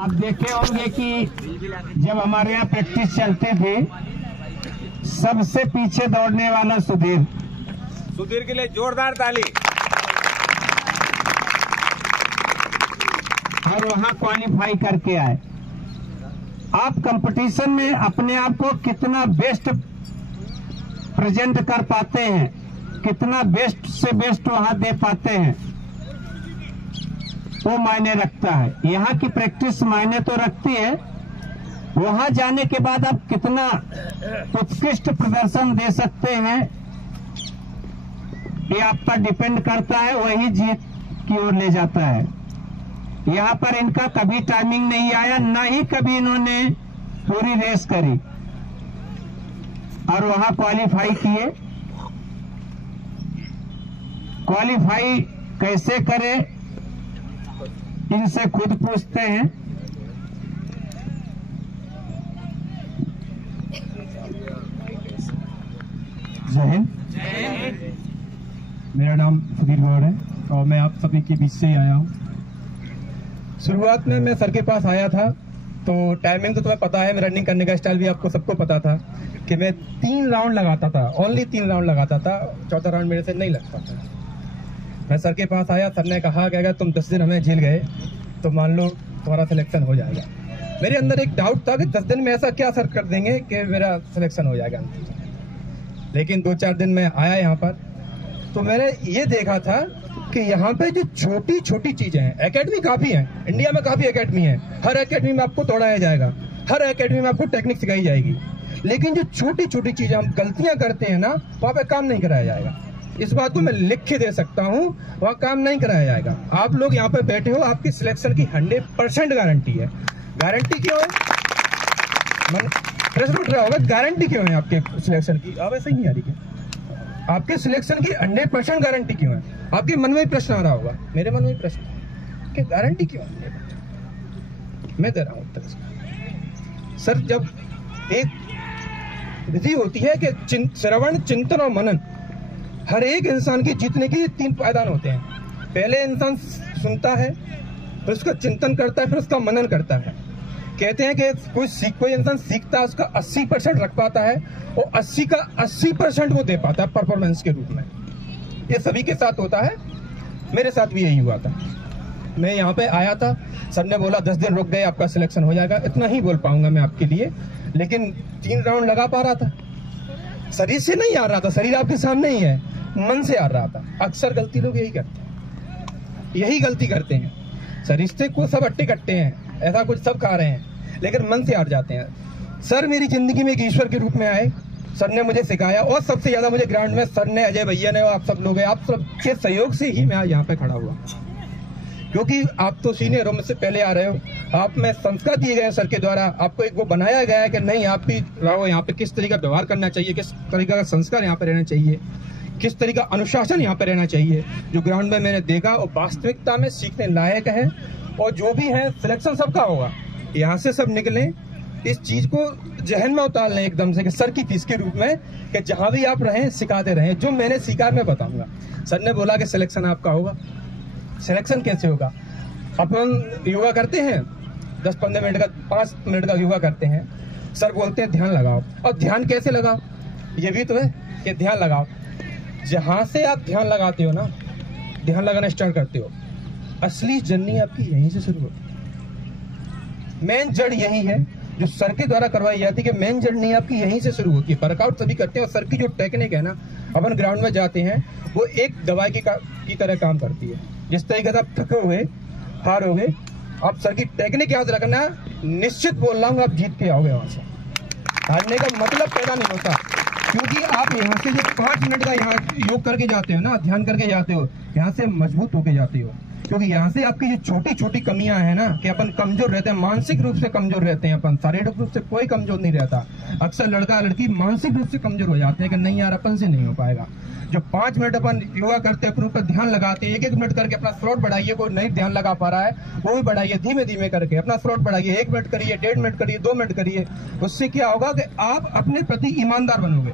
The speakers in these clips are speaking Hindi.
आप देखे होंगे कि जब हमारे यहाँ प्रैक्टिस चलते थे, सबसे पीछे दौड़ने वाला सुधीर के लिए जोरदार ताली। और वहां क्वालिफाई करके आए। आप कंपटीशन में अपने आप को कितना बेस्ट प्रेजेंट कर पाते हैं, कितना बेस्ट से बेस्ट वहां दे पाते हैं, वो मायने रखता है। यहाँ की प्रैक्टिस मायने तो रखती है, वहां जाने के बाद आप कितना उत्कृष्ट प्रदर्शन दे सकते हैं, ये आप पर डिपेंड करता है, वही जीत की ओर ले जाता है। यहाँ पर इनका कभी टाइमिंग नहीं आया, ना ही कभी इन्होंने पूरी रेस करी, और वहां क्वालिफाई किए। क्वालिफाई कैसे करें, इनसे खुद पूछते हैं। जय हिंद। मेरा नाम सुधीर गौड़ है और मैं आप सभी के बीच से आया हूँ। शुरुआत में मैं सर के पास आया था तो टाइमिंग तो तुम्हें पता है, मैं रनिंग करने का स्टाइल भी आपको सबको पता था कि मैं 3 राउंड लगाता था, ओनली 3 राउंड लगाता था, चौथा राउंड मेरे से नहीं लगता था। मैं सर के पास आया, सर ने कहा कि अगर तुम 10 दिन हमें झेल गए तो मान लो तुम्हारा सिलेक्शन हो जाएगा। मेरे अंदर एक डाउट था कि 10 दिन में ऐसा क्या सर कर देंगे कि मेरा सिलेक्शन हो जाएगा। लेकिन 2-4 दिन में आया यहाँ पर तो मैंने ये देखा था कि यहाँ पे जो छोटी छोटी चीजें हैं, एकेडमी काफी है, इंडिया में काफी एकेडमी है, हर एकेडमी में आपको दौड़ाया जाएगा, हर एकेडमी में आपको टेक्निक सिखाई जाएगी, लेकिन जो छोटी छोटी चीजें हम गलतियां करते हैं ना, वहाँ पे काम नहीं कराया जाएगा। इस बात को मैं लिख के दे सकता हूँ, वहाँ काम नहीं कराया जाएगा। आप लोग यहाँ पे बैठे हो, आपकी सिलेक्शन की 100% गारंटी है। गारंटी क्यों है? प्रश्न उठ रहा होगा, गारंटी क्यों है आपके सिलेक्शन की? अब ऐसे ही नहीं आ रही है। आपके सिलेक्शन की 100% गारंटी क्यों है? आपके मन में प्रश्न आ रहा होगा, मेरे मन में प्रश्न कि गारंटी क्यों है? मैं दे रहा हूं उत्तर। सर, जब एक विधि होती है कि श्रवण, चिंतन और मनन, हर एक इंसान की जीतने की 3 पायदान होते हैं। पहले इंसान सुनता है, फिर उसका चिंतन करता है, फिर उसका मनन करता है। कहते हैं कि कोई इंसान सीखता है, उसका 80% रख पाता है और 80 का 80% वो दे पाता है परफॉर्मेंस के रूप में। ये सभी के साथ होता है, मेरे साथ भी यही हुआ था। मैं यहाँ पे आया था, सर ने बोला 10 दिन रुक गए आपका सिलेक्शन हो जाएगा। इतना ही बोल पाऊंगा मैं आपके लिए, लेकिन 3 राउंड लगा पा रहा था। शरीर से नहीं आ रहा था, शरीर आपके सामने ही है, मन से आ रहा था। अक्सर गलती लोग यही करते हैं, यही गलती करते हैं। शरीर को सब अट्टे कट्टे हैं, ऐसा कुछ सब खा रहे हैं, लेकिन मन से हार जाते हैं। सर मेरी जिंदगी में एक ईश्वर के रूप में आए, सर ने मुझे सिखाया, और सबसे ज्यादा मुझे ग्राउंड में सर ने, अजय भैया ने, आप सब लोग हैं, आप सब के सहयोग से ही मैं आज यहाँ पे खड़ा हुआ। क्योंकि आप तो सीनियर हो, मुझसे पहले आ रहे हो, आप में संस्कार दिए गए सर के द्वारा, आपको एक वो बनाया गया है कि नहीं, आप भी रहो यहाँ पे, किस तरीका व्यवहार करना चाहिए, किस तरीका का संस्कार यहाँ पे रहना चाहिए, किस तरीका अनुशासन यहाँ पे रहना चाहिए। जो ग्राउंड में मैंने देखा और वास्तविकता में सीखने लायक है। और जो भी है सिलेक्शन सबका होगा, यहाँ से सब निकले, इस चीज को जहन में उतार लें एकदम से कि सर की फीस के रूप में, कि जहां भी आप रहें सिखाते रहें। जो मैंने सीखा मैं बताऊंगा। सर ने बोला कि सिलेक्शन आपका होगा। सिलेक्शन कैसे होगा? अपन योगा करते हैं 10-15 मिनट का, 5 मिनट का योगा करते हैं, सर बोलते हैं ध्यान लगाओ। और ध्यान कैसे लगाओ? ये भी तो है कि ध्यान लगाओ। जहां से आप ध्यान लगाते हो ना, ध्यान लगाना स्टार्ट करते हो, असली जर्नी आपकी यहीं से शुरू होती है। मेन जड़ यही है जो सर के द्वारा करवाई जाती है कि मेन जर्नी आपकी यहीं से शुरू होती है। वर्कआउट सभी करते हैं और सर की जो टेक्निक है ना, अपन ग्राउंड में जाते हैं, वो एक दवाई की तरह काम करती है। जिस तरीके से आप थके हुए, हारोगे, आप सर की टेक्निक याद रखना, निश्चित बोल रहा हूँ आप जीत के आओगे वहां से। हारने का मतलब पैदा नहीं होता, क्योंकि आप यहाँ से जो 5 मिनट का यहाँ योग करके जाते हो ना, ध्यान करके जाते हो, यहाँ से मजबूत होके जाते हो। क्योंकि यहाँ से आपकी जो छोटी छोटी कमियां हैं ना, कि अपन कमजोर रहते हैं, मानसिक रूप से कमजोर रहते हैं, अपन शारीरिक रूप से कोई कमजोर नहीं रहता। अक्सर लड़का लड़की मानसिक रूप से कमजोर हो जाते हैं कि नहीं यार अपन से नहीं हो पाएगा। जो 5 मिनट अपन योगा करते हैं, अपने ऊपर ध्यान लगाते हैं, 1-1 मिनट करके अपना स्लोट बढ़ाइए। कोई नहीं ध्यान लगा पा रहा है वो भी बढ़ाइए, धीमे धीमे करके अपना स्लोट बढ़ाइए। 1 मिनट करिए, 1.5 मिनट करिए, 2 मिनट करिए। उससे क्या होगा कि आप अपने प्रति ईमानदार बनोगे।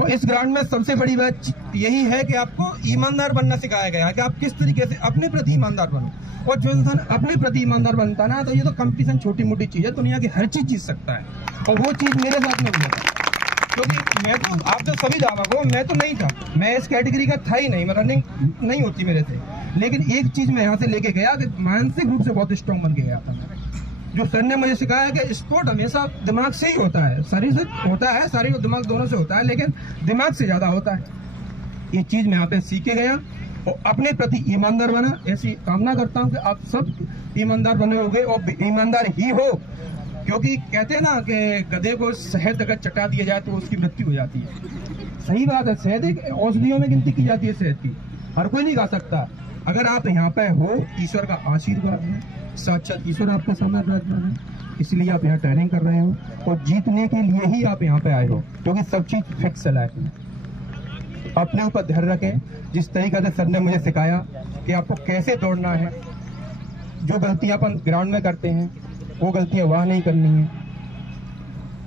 और इस ग्राउंड में सबसे बड़ी बात यही है कि आपको ईमानदार बनना सिखाया गया है कि आप किस तरीके से अपने प्रति ईमानदार बनो। और जो इंसान अपने प्रति ईमानदार बनता ना, तो ये तो कंपटीशन छोटी मोटी चीज है, दुनिया की हर चीज जीत सकता है, और वो चीज मेरे साथ में हुआ था। क्योंकि मैं तो, आप जो सभी दावा को, मैं तो नहीं था, मैं इस कैटेगरी का था ही नहीं, मैं रनिंग नहीं होती मेरे से। लेकिन एक चीज मैं यहाँ से लेके गया कि मानसिक रूप से बहुत स्ट्रांग बन के गया था। जो सर ने मुझे सिखाया कि स्पोर्ट हमेशा दिमाग से ही होता है, शरीर से होता है, शरीर और दिमाग दोनों से होता है, लेकिन दिमाग से ज्यादा होता है। ये चीज मैं यहाँ पे सीख के गया और अपने प्रति ईमानदार बना। ऐसी कामना करता हूँ कि आप सब ईमानदार बने होंगे और ईमानदार ही हो, क्योंकि कहते हैं ना कि गधे को शहद अगर चटा दिया जाए तो उसकी मृत्यु हो जाती है। सही बात है, शहद एक औषधियों में गिनती की जाती है शहद की, हर कोई नहीं खा सकता। अगर आप यहाँ पे हो, ईश्वर का आशीर्वाद है, साक्षात ईश्वर आपका सामने विराजमान है, इसलिए आप यहाँ ट्रेनिंग कर रहे हो और जीतने के लिए ही आप यहाँ पे आए हो, क्योंकि सब चीज फिक्स है लाइफ में। अपने ऊपर ध्यान रखें, जिस तरीके से सर ने मुझे सिखाया कि आपको कैसे दौड़ना है, जो गलतियां अपन ग्राउंड में करते हैं वो गलतियां वहां नहीं करनी है।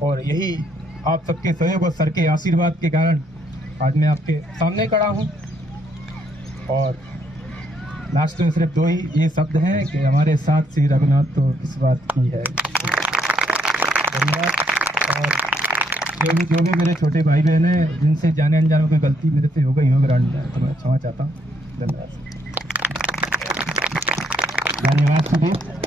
और यही आप सबके सहयोग और सर के आशीर्वाद के कारण आज मैं आपके सामने खड़ा हूं। और लास्ट में सिर्फ 2 ही ये शब्द हैं कि हमारे साथ श्री रघुनाथ तो इस बात की है। धन्यवाद। और जो भी मेरे छोटे भाई बहन हैं, जिनसे जाने अनजाने कोई गलती मेरे से हो गई हो ग्राउंड में, तो मैं क्षमा चाहता हूँ। धन्यवाद। धन्यवाद सुदीप।